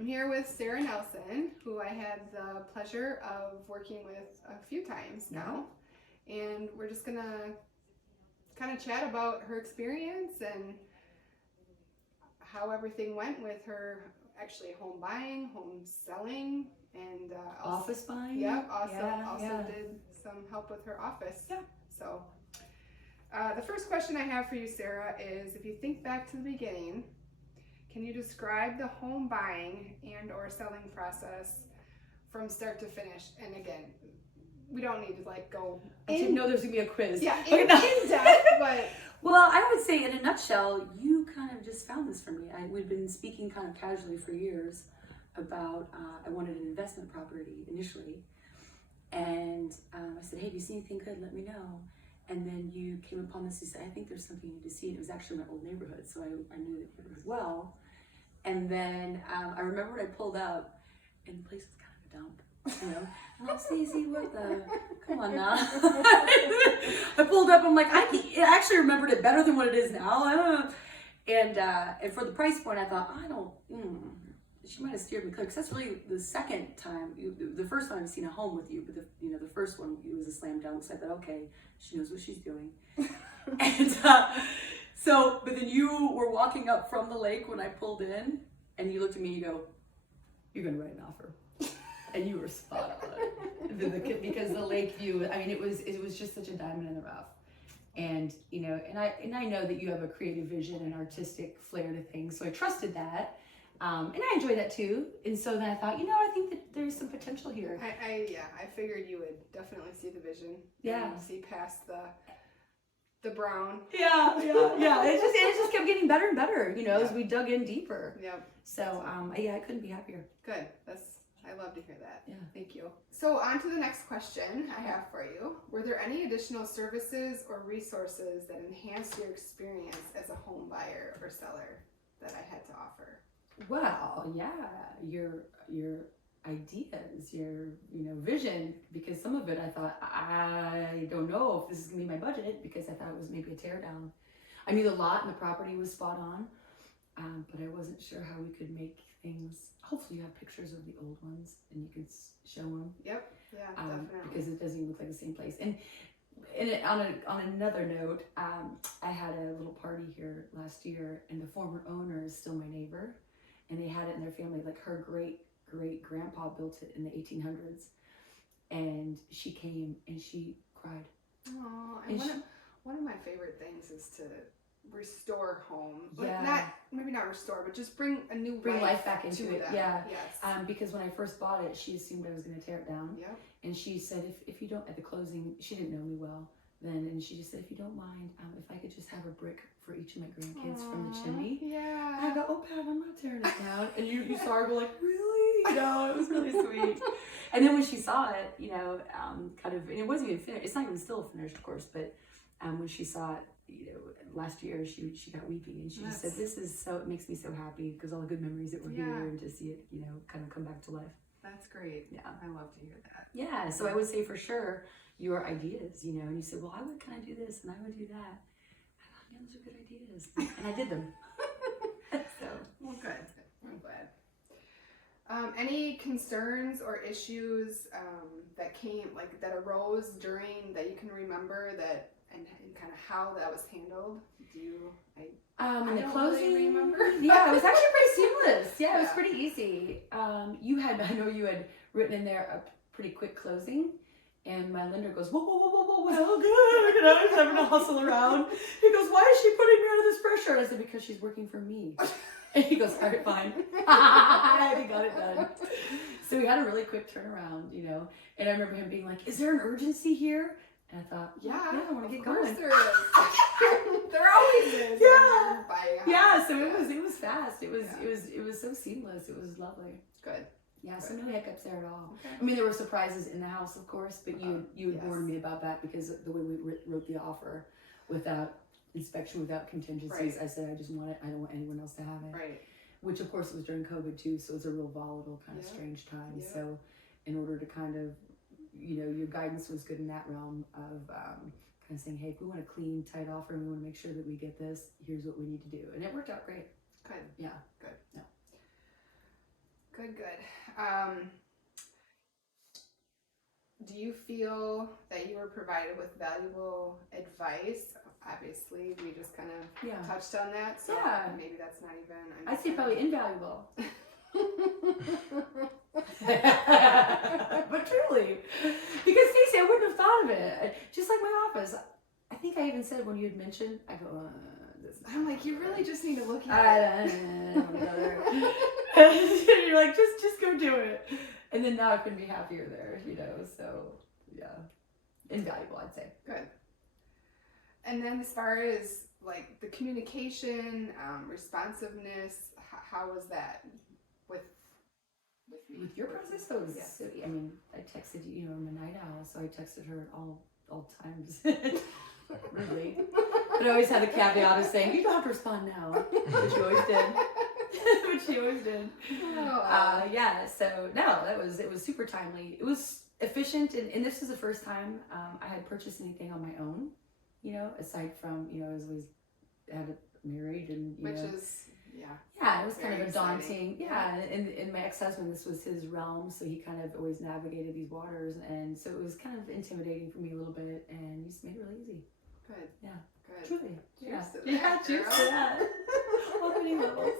I'm here with Sarah Nelson, who I had the pleasure of working with a few times now. And we're just going to kind of chat about her experience and how everything went with her actually home buying, home selling, and office buying. Yep, also did some help with her office. Yeah. So the first question I have for you, Sarah, is if you think back to the beginning, can you describe the home buying and or selling process from start to finish? And again, we don't need to go I didn't know there's gonna be a quiz. Yeah, in depth, but well, I would say in a nutshell, you kind of just found this for me. We'd been speaking kind of casually for years about I wanted an investment property initially, and I said, hey, if you see anything good, let me know. And then you came upon this, you said, I think there's something you need to see. And it was actually my old neighborhood, so I knew the neighborhood well. And then I remember when I pulled up, and the place was kind of a dump, you know. And I'm Stacy, what the? Come on now. I pulled up, I'm like, I actually remembered it better than what it is now. And for the price point, I thought, she might have steered me clear, because that's really the second time. The first time I've seen a home with you, but the first one, it was a slam dunk. So I thought, okay, she knows what she's doing. And but then you were walking up from the lake when I pulled in, and you looked at me, you go, you're gonna write an offer. And you were spot on. Because the lake view, I mean, it was just such a diamond in the rough. And and I know that you have a creative vision and artistic flair to things, so I trusted that. And I enjoy that too. And so then I thought, I think that there's some potential here. I figured you would definitely see the vision. Yeah. And see past the brown. Yeah. It just kept getting better and better, as we dug in deeper. Yep. So I couldn't be happier. Good. I love to hear that. Yeah. Thank you. So on to the next question I have for you. Were there any additional services or resources that enhanced your experience as a home buyer or seller that I had to offer? Well, yeah, your ideas, your vision, because some of it I thought, I don't know if this is gonna be my budget, because I thought it was maybe a teardown. I knew the lot and the property was spot on, but I wasn't sure how we could make things. Hopefully you have pictures of the old ones and you could show them. Yep. Yeah, definitely. Because it doesn't even look like the same place. And on another note, I had a little party here last year, and the former owner is still my neighbor. And they had it in their family, like her great-great-grandpa built it in the 1800s. And she came and she cried. Oh, and one of my favorite things is to restore homes. Yeah. Maybe not restore, but just bring life back into it. them. Yeah. Yes. Because when I first bought it, she assumed I was going to tear it down. Yep. And she said, if you don't, at the closing, she didn't know me well then, and she just said, if you don't mind, if I could just have a brick for each of my grandkids from the chimney. Yeah. I go, oh, Pat, I'm not tearing it down. And you saw her go like, really? It was really sweet. And then when she saw it, kind of, and it wasn't even finished. It's not even still finished, of course, but when she saw it, last year, she got weeping, and she just said, it makes me so happy, because all the good memories that were here, and to see it, kind of come back to life. That's great. Yeah. I love to hear that. Yeah. So I would say for sure your ideas, and you said, well, I would kind of do this and I would do that. I thought, yeah, those are good ideas. And I did them. So. Well, good. I'm glad. Any concerns or issues that arose during that you can remember and kind of how that was handled? In the don't closing, really remember. Yeah, it was actually pretty seamless. Yeah, it was pretty easy. I know you had written in there a pretty quick closing, and my lender goes, whoa, well, good. He's having to hustle around. He goes, why is she putting me under this pressure? And I said, because she's working for me. And he goes, all right, fine. He got it done. So we had a really quick turnaround, and I remember him being like, is there an urgency here? And I thought, yeah, I want to get going. There is. There always is. Yeah. So it was fast. It was so seamless. It was lovely. Good. Yeah. So no hiccups there at all. Okay. I mean, there were surprises in the house, of course, but you had warned me about that, because the way we wrote the offer, without inspection, without contingencies, I said I don't want anyone else to have it. Right. Which of course was during COVID too, so it was a real volatile kind of strange time. Yeah. So in order to kind of, your guidance was good in that realm of kind of saying, hey, if we want a clean, tight offer and we want to make sure that we get this, here's what we need to do. And it worked out great. Good. Yeah. Good. Yeah. Do you feel that you were provided with valuable advice? Obviously, we just kind of touched on that, so maybe that's not even... I'd say probably invaluable. But truly, because Stacey, I wouldn't have thought of it. Just like my office, I think I even said when you had mentioned, I go, I'm like, you really just need to look at it. You're like, just go do it. And then now I couldn't be happier there, so yeah, invaluable, I'd say. Good. And then as far as like the communication, responsiveness, how was that with me? With your process? So, I mean, I texted you, I'm a night owl, so I texted her all times. Really. But I always had a caveat of saying, you don't have to respond now. But she always did. So no, it was super timely. It was efficient, and this was the first time I had purchased anything on my own, aside from, I was always married and, Which is, it was kind of a daunting, and my ex-husband, this was his realm, so he kind of always navigated these waters, and so it was kind of intimidating for me a little bit, and you just made it really easy. Good. Yeah. Good. Truly. Cheers to that. Yeah, cheers to that. On many levels.